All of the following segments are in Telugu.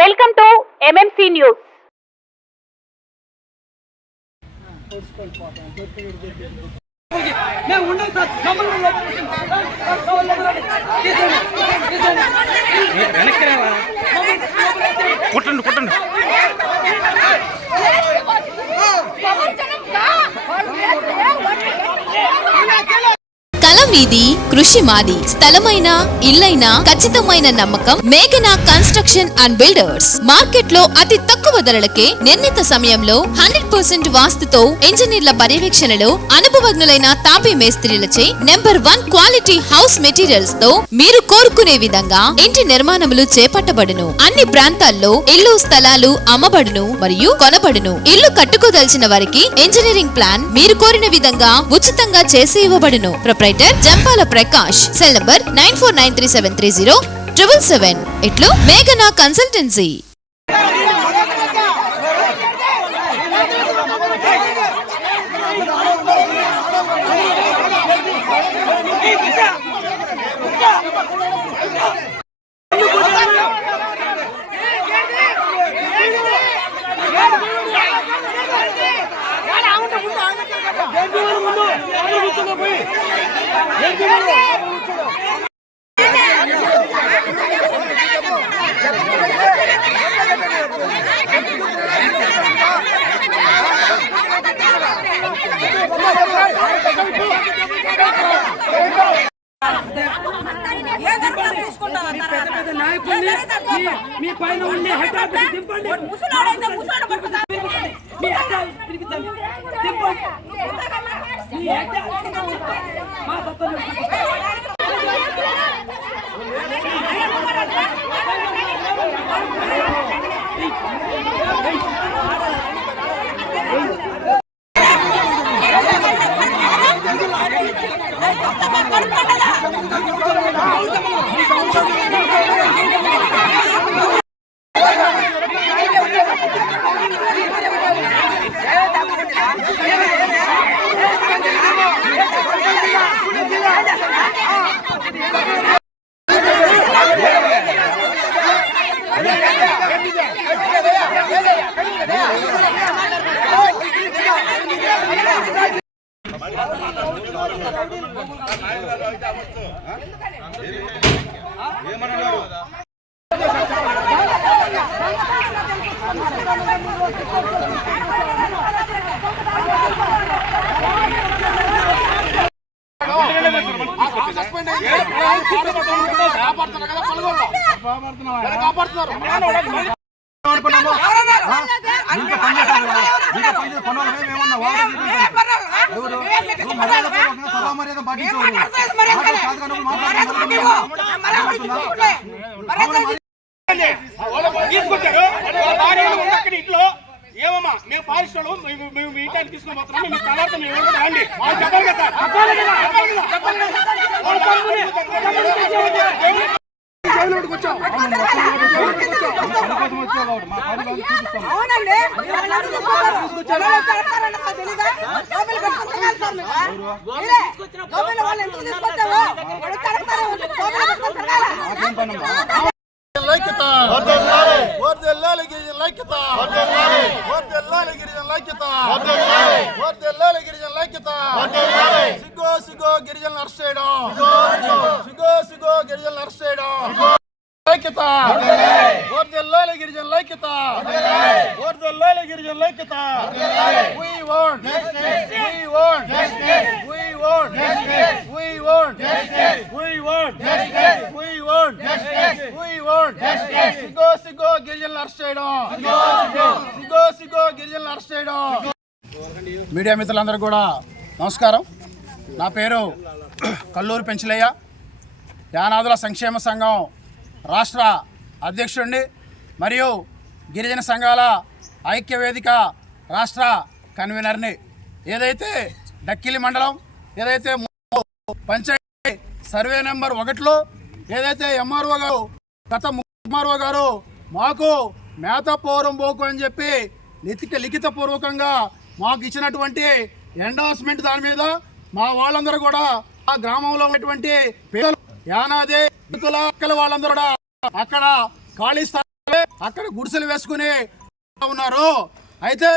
Welcome to MMC news. కొట్టండి కొట్టండి. కళ మీది, కృషి మాది. స్థలమైన, ఇల్లైనా ఖచ్చితమైన నమ్మకం మేఘనా కన్స్ట్రక్షన్ అండ్ బిల్డర్స్. మార్కెట్ లో అతి తక్కువ ధరలకే నిర్ణీత సమయంలో 100% వాస్తుతో ఇంజనీర్ల పర్యవేక్షణలో అనుభవజ్ఞులైన తాపీ మేస్త్రీలచే నెంబర్ 1 క్వాలిటీ హౌస్ మెటీరియల్స్ తో మీరు కోరుకునే విధంగా ఇంటి నిర్మాణములు చేపట్టబడును. అన్ని ప్రాంతాల్లో ఇల్లు స్థలాలు అమ్మబడును మరియు కొనబడును. ఇల్లు కట్టుకోదలిచిన వారికి ఇంజనీరింగ్ ప్లాన్ మీరు కోరిన విధంగా ఉచితంగా చేసి ఇవ్వబడును. Proprietor Jampala Prakash. Cell number 9493307777. ఇట్లు మేఘనా కన్సల్టెన్సీ. మీ పైన ఉండే హెడ్ ఆఫీస్ దింపండి. మీ హెడ్ ఆఫీస్ తిరిగించండి. దింపండి. మీ హెడ్ ఆఫీస్ మా సత్తా ఇంట్లో ఏమమ్మా మేము పాలిస్తాడు మేము మీ ఇంటికి తీసుకుని పోతున్నాం. మీ తర్వాత మేము రండి చెప్పాలి కదా గిరిజన అరెస్ట్ చేయడం గిరిజన అరెస్ట్ చేయడం ఐక్యత వర్ధిల్లాలి గిరిజన ఐక్యత వర్ధిల్లాలి గిరిజన ఐక్యత we want justice we want justice we want justice we want justice we want justice we want justice we want justice సిగో గిరిజన అరెస్ట్ చేయడం సిగో గిరిజన అరెస్ట్ చేయడం. మీడియా మిత్రులందరూ కూడా నమస్కారం. నా పేరు కల్లూరు పెంచలయ్య. యానాదుల సంక్షేమ సంఘం రాష్ట్ర అధ్యక్షుడిని మరియు గిరిజన సంఘాల ఐక్య వేదిక రాష్ట్ర కన్వీనర్ని. ఏదైతే డక్కిలి మండలం ఏదైతే పంచాయతీ సర్వే నెంబర్ 1లో ఏదైతే ఎంఆర్ఓ గారు గత ఎంఆర్ఓ గారు మాకు మేత పౌరం పోకు అని చెప్పి లిఖితపూర్వకంగా మాకు ఇచ్చినటువంటి ఎండార్స్మెంట్ దాని మీద మా వాళ్ళందరూ కూడా ఆ గ్రామంలో ఉన్నటువంటి పేదలు యానాది వాళ్ళందరూ కూడా అక్కడ ఖాళీ స్థానాలు అక్కడ గుడిసెలు వేసుకుని ఉన్నారు. అయితే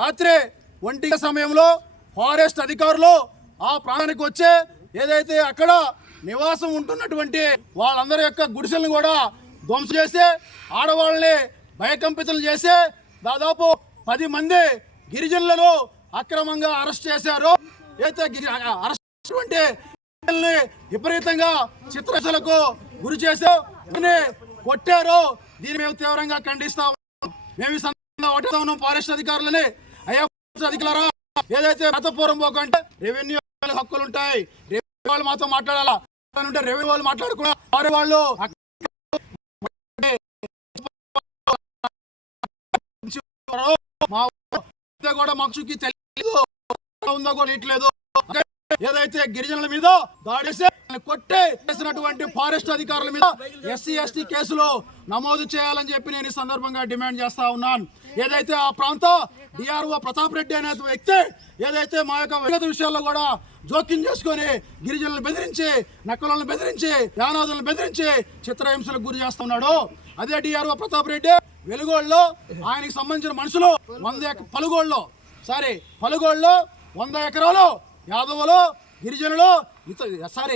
రాత్రి 1 గంటల సమయంలో ఫారెస్ట్ అధికారులు ఆ ప్రాంతానికి వచ్చే ఏదైతే అక్కడ నివాసం ఉంటున్నటువంటి వాళ్ళందరి యొక్క గుడిసెలను కూడా ధ్వంసం చేసి ఆడవాళ్ళని భయకంపితులు చేసి దాదాపు 10 మంది గిరిజనులను అక్రమంగా అరెస్ట్ చేశారు. అయితే అరెస్ట్ అంటే విపరీతంగా చిత్రహింసలకు గురి చేసి కొట్టారు. దీన్ని మేము తీవ్రంగా ఖండిస్తాం. మేము ఈ సందర్భంగా ఒకటిగా ఉన్నాం ఫారెస్ట్ అధికారులని, అయ్యా అధికారులారా, ఏదైతే మతపూర్వం పోక అంటే రెవెన్యూ హక్కులు ఉంటాయి, రెవెన్యూ వాళ్ళు మాతో మాట్లాడాలా, రెవెన్యూ వాళ్ళు మాట్లాడుకున్నా వాళ్ళు కూడా మక్షుకి తెలియదు ఉందో కూడా ఇట్లేదు. ఏదైతే గిరిజనుల మీద దాడి కొట్టేసినటువంటి ఫారెస్ట్ అధికారుల మీద SC ST కేసులు నమోదు చేయాలని చెప్పి నేను ఈ సందర్భంగా డిమాండ్ చేస్తా ఉన్నాను. ఏదైతే ఆ ప్రాంత DRO ప్రతాప్ రెడ్డి అనే వ్యక్తి ఏదైతే మా యొక్క వ్యక్తిగత విషయాల్లో కూడా జోక్యం చేసుకొని గిరిజనులను బెదిరించి, నక్కలను బెదిరించి, యానాదులను బెదిరించి చిత్రహింసలకు గురి చేస్తున్నాడు. అదే DRO ప్రతాప్ రెడ్డి వెలుగోళ్ళలో ఆయనకి సంబంధించిన మనుషులు 100 పలుగోళ్ళలో 100 ఎకరాలు యాదవులు గిరిజనులు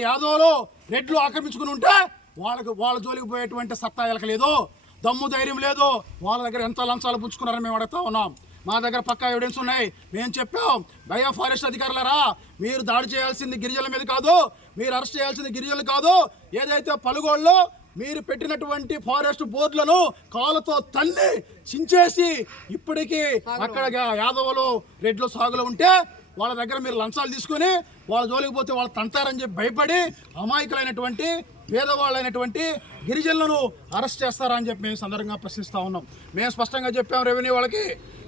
యాదవులు రెడ్లు ఆక్రమించుకుని ఉంటే వాళ్ళ జోలికి పోయేటువంటి సత్తా ఎలకలేదు, దమ్ము ధైర్యం లేదు. వాళ్ళ దగ్గర ఎంత లంచాలు పుచ్చుకున్నారని మేము అడుగుతా ఉన్నాం. మా దగ్గర పక్కా ఎవిడెన్స్ ఉన్నాయి. మేము చెప్పాం, భయ ఫారెస్ట్ అధికారులరా, మీరు దాడి చేయాల్సింది గిరిజనుల మీద కాదు, మీరు అరెస్ట్ చేయాల్సింది గిరిజనులు కాదు. ఏదైతే పలుగోళ్ళు మీరు పెట్టినటువంటి ఫారెస్ట్ బోర్డులను కాళ్ళతో తల్లి చించేసి ఇప్పటికీ అక్కడ యాదవులు రెడ్లు సాగులు ఉంటే వాళ్ళ దగ్గర మీరు లంచాలు తీసుకుని వాళ్ళ జోలికి పోతే వాళ్ళు తంతారని చెప్పి భయపడి అమాయకులైనటువంటి పేదవాళ్ళైనటువంటి గిరిజనులను అరెస్ట్ చేస్తారా అని చెప్పి మేము సందర్భంగా ప్రశ్నిస్తూ ఉన్నాం. మేము స్పష్టంగా చెప్పాం, రెవెన్యూ వాళ్ళకి,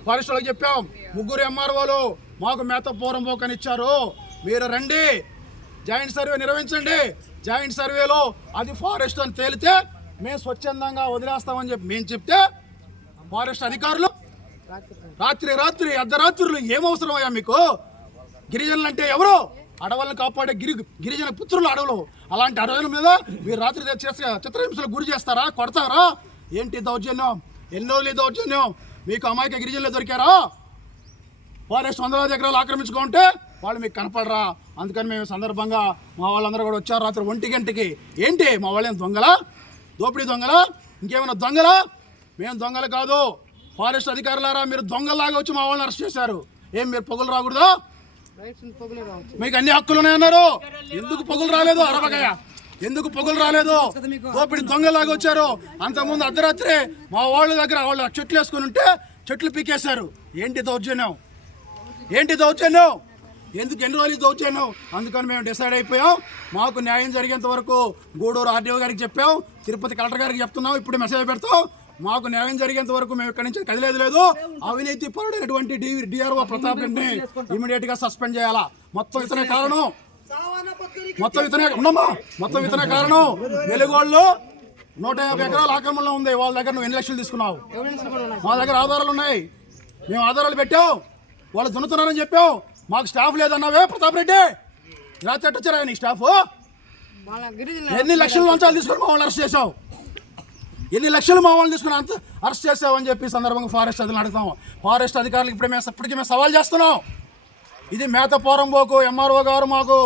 ఫారెస్ట్ వాళ్ళకి చెప్పాం, 3 MROలు మాకు మేత పూరం పోకని ఇచ్చారు, మీరు రండి జాయింట్ సర్వే నిర్వహించండి, జాయింట్ సర్వేలో అది ఫారెస్ట్ అని తేలితే మేము స్వచ్ఛందంగా వదిలేస్తామని చెప్పి మేము చెప్తే ఫారెస్ట్ అధికారులు రాత్రి అర్ధరాత్రులు ఏమవసరం అయ్యా మీకు? గిరిజనులు అంటే ఎవరు? అడవులను కాపాడే గిరిజన పుత్రులు అడవులు. అలాంటి అడవుల మీద మీరు రాత్రి చిత్రహింసలకు గురి చేస్తారా, కొడతారా? ఏంటి దౌర్జన్యం? ఎన్ని రోజులు దౌర్జన్యం? మీకు అమాయక గిరిజనులు దొరికారా? ఫారెస్ట్ 100 ఎకరాలు ఆక్రమించుకుంటే వాళ్ళు మీకు కనపడరా? అందుకని మేము సందర్భంగా మా వాళ్ళందరూ కూడా వచ్చారు రాత్రి 1 గంటకి. ఏంటి మా వాళ్ళేం దొంగలా, దోపిడీ దొంగలా, ఇంకేమైనా దొంగలా? మేము దొంగలు కాదు. ఫారెస్ట్ అధికారులారా, మీరు దొంగలాగా వచ్చి మా వాళ్ళని అరెస్ట్ చేశారు. ఏం మీరు పొగులు రాకూడదా? మీకు అన్ని హక్కులు ఉన్నాయన్నారు, ఎందుకు పొగులు రాలేదు? అరవకయ్య ఎందుకు పొగులు రాలేదు? దోపిడి దొంగలాగా వచ్చారు. అంతకుముందు అర్ధరాత్రి మా వాళ్ళ దగ్గర వాళ్ళు చెట్లు వేసుకుని ఉంటే చెట్లు పీకేశారు. ఏంటి దౌర్జన్యం? ఎందుకు ఎన్ని రోజులు దౌర్జన్యం? అందుకని మేము డిసైడ్ అయిపోయాం, మాకు న్యాయం జరిగేంత వరకు గూడూరు RDO గారికి చెప్పాం, తిరుపతి కలెక్టర్ గారికి చెప్తున్నాం, ఇప్పుడు మెసేజ్ పెడతాం. మాకు న్యాయం జరిగేంత వరకు మేము ఇక్కడి నుంచి కదిలేదు లేదు. అవినీతి పరుడైనటువంటి DRO ప్రతాప్ రెడ్డిని ఇమీడియట్ గా సస్పెండ్ చేయాలా. మొత్తం ఇతనే కారణం. వెలుగోళ్ళు 150 ఎకరాల ఆక్రమణలో ఉంది. వాళ్ళ దగ్గర నువ్వు ఎన్ని లక్షలు తీసుకున్నావు? మా దగ్గర ఆధారాలు ఉన్నాయి, మేము ఆధారాలు పెట్టాం. వాళ్ళు దున్నుతున్నారని చెప్పాం. మాకు స్టాఫ్ లేదన్నావే ప్రతాప్ రెడ్డి, ఇలా చెట్టొచ్చారా నీ స్టాఫ్? ఎన్ని లక్షలు లంచాలు తీసుకుని మా వాళ్ళని అరెస్ట్ చేసావు? ఎన్ని లక్షలు మా వాళ్ళని తీసుకుని అంత అరెస్ట్ చేసావు అని చెప్పి సందర్భంగా ఫారెస్ట్ అధికారులు అడుగుతాం. ఫారెస్ట్ అధికారులకు ఇప్పటికీ మేము సవాల్ చేస్తున్నాం. ఇది మేత పోరంబోకు MRO గారు మాకు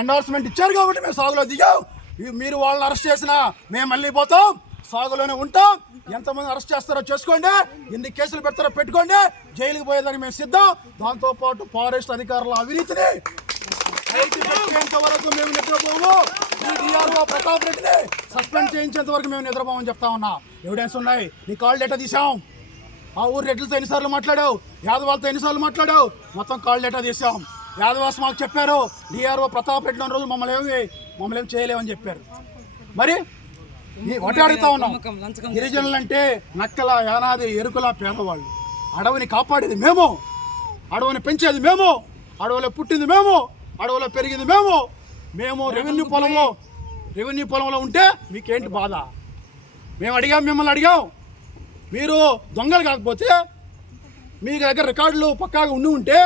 ఎండార్స్మెంట్ ఇచ్చారు కాబట్టి మేము సాగులో దిగాం. మీరు వాళ్ళని అరెస్ట్ చేసినా మేము మళ్ళీ పోతాం, సాగులోనే ఉంటాం. ఎంతమంది అరెస్ట్ చేస్తారో చేసుకోండి, ఎన్ని కేసులు పెడతారో పెట్టుకోండి, జైలుకి పోయేదానికి మేము సిద్ధం. దాంతోపాటు ఫారెస్ట్ అధికారుల అవినీతిని పెట్టేంత వరకు మేము నిద్రపోము. DRO ప్రతాప్ రెడ్డిని సస్పెండ్ చేయించేంత వరకు మేము నిద్రపోమని చెప్తా ఉన్నా. ఎవిడెన్స్ ఉన్నాయి. నీ కాల్ డేటా తీసాం. ఆ ఊరు రెడ్లతో ఎన్నిసార్లు మాట్లాడావు, యాదవాళ్ళతో ఎన్నిసార్లు మాట్లాడావు, మొత్తం కాల్ డేటా తీసాం. యాదవాస్ మాకు చెప్పారు, DRO ప్రతాప్ రెడ్డి రోజు మమ్మల్ని ఏం చేయలేమని చెప్పారు. మరి ఒకటి అడుగుతా ఉన్నాం, గిరిజనులు అంటే నక్కల, యానాది, ఎరుకుల పేదవాళ్ళు. అడవిని కాపాడేది మేము, అడవిని పెంచేది మేము, అడవిలో పుట్టింది మేము, అడవిలో పెరిగింది మేము రెవెన్యూ పొలంలో ఉంటే మీకేంటి బాధ? మేము మిమ్మల్ని అడిగాం. మీరు దొంగలు కాకపోతే మీ దగ్గర రికార్డులు పక్కాగా ఉంటే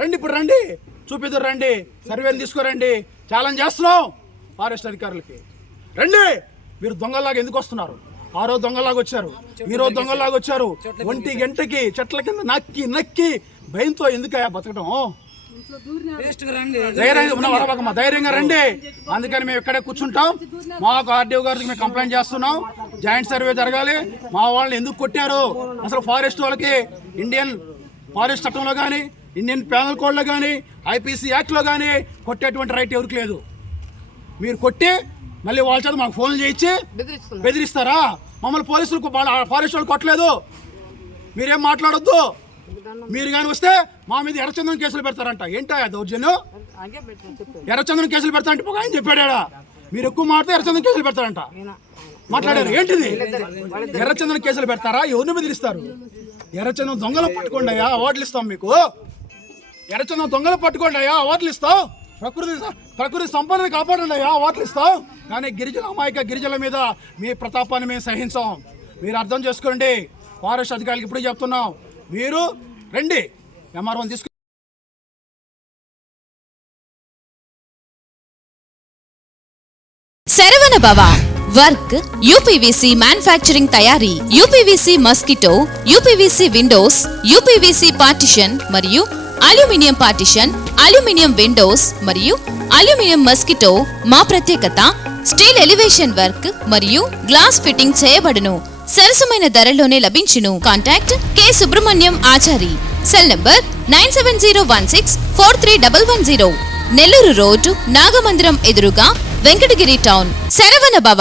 రండి, ఇప్పుడు రండి, చూపిద్దరు రండి, సర్వేని తీసుకురండి, ఛాలెంజ్ చేస్తున్నాం ఫారెస్ట్ అధికారులకి. రండి, మీరు దొంగలాగా ఎందుకు వస్తున్నారు? ఆ రోజు దొంగలాగా వచ్చారు, ఈ రోజు దొంగలాగా వచ్చారు. 1 గంటకి చెట్ల కింద నక్కి భయంతో ఎందుకయ్యా బతకడం? ధైర్యంగా రండి. అందుకని మేము ఇక్కడే కూర్చుంటాం. మాకు ఆర్డీఓ గారికి మేము కంప్లైంట్ చేస్తున్నాం. జాయింట్ సర్వే జరగాలి. మా వాళ్ళని ఎందుకు కొట్టారు? అసలు ఫారెస్ట్ వాళ్ళకి ఇండియన్ ఫారెస్ట్ చట్టంలో కానీ, ఇండియన్ ప్యానల్ కోడ్లో కానీ, ఐపీసీ యాక్ట్లో కానీ కొట్టేటువంటి రైట్ ఎవరికి లేదు. మీరు కొట్టి మళ్ళీ వాళ్ళ చేత మాకు ఫోన్లు చేయించి బెదిరిస్తారా? మమ్మల్ని పోలీసులు ఫారెస్ట్ వాళ్ళు కొట్టలేదు. మీరేం మాట్లాడొద్దు. మీరు కానీ వస్తే మా మీద ఎర్రచందనం కేసులు పెడతారంట. ఏంటా దౌర్జన్యం? ఎర్రచందనం కేసులు పెడతారంటే ఒక ఆయన చెప్పాడా? మీరు ఎక్కువ మాట్లాడితే ఎర్రచందనం కేసులు పెడతారంట. మాట్లాడారు ఏంటిది? ఎర్రచందనం కేసులు పెడతారా? ఎవరిని బెదిరిస్తారు? ఎర్రచందనం దొంగలు పట్టుకోండి అయ్యా, అవార్డులు ఇస్తాం మీకు. ఎర్రచందనం దొంగలు పట్టుకోండి అయ్యా, అవార్డులు ఇస్తాం. ప్రకృతి సంపదని కాపాడండి అయ్యా, అవార్డులు ఇస్తాం. కానీ అమాయక గిరిజనుల మీద మీ ప్రతాపాన్ని మేము సహించాం. మీరు అర్థం చేసుకోండి. ఫారెస్ట్ అధికారులకు ఇప్పుడు చెప్తున్నాం, మీరు రండి, ఎంఆర్ఓని తీసుకు. శరవణ భవ వర్క్ యూపీవీసీ మ్యానుఫ్యాక్చరింగ్ తయారీ, UPVC mosquito, UPVC Windows, UPVC partition మరియు అల్యూమినియం పార్టిషన్, అల్యూమినియం విండోస్ మరియు అల్యూమినియం మస్కిటో. మా ప్రత్యేకత స్టీల్ ఎలివేషన్ వర్క్ మరియు గ్లాస్ ఫిట్టింగ్ చేయబడును. సరసమైన ధరలోనే లభించును. Contact K Subrahmanyam Achari. Cell number 9706431110. Nellore road, Nagamandiram ఎదురుగా, వెంకటగిరి టౌన్. శరవణ భవ.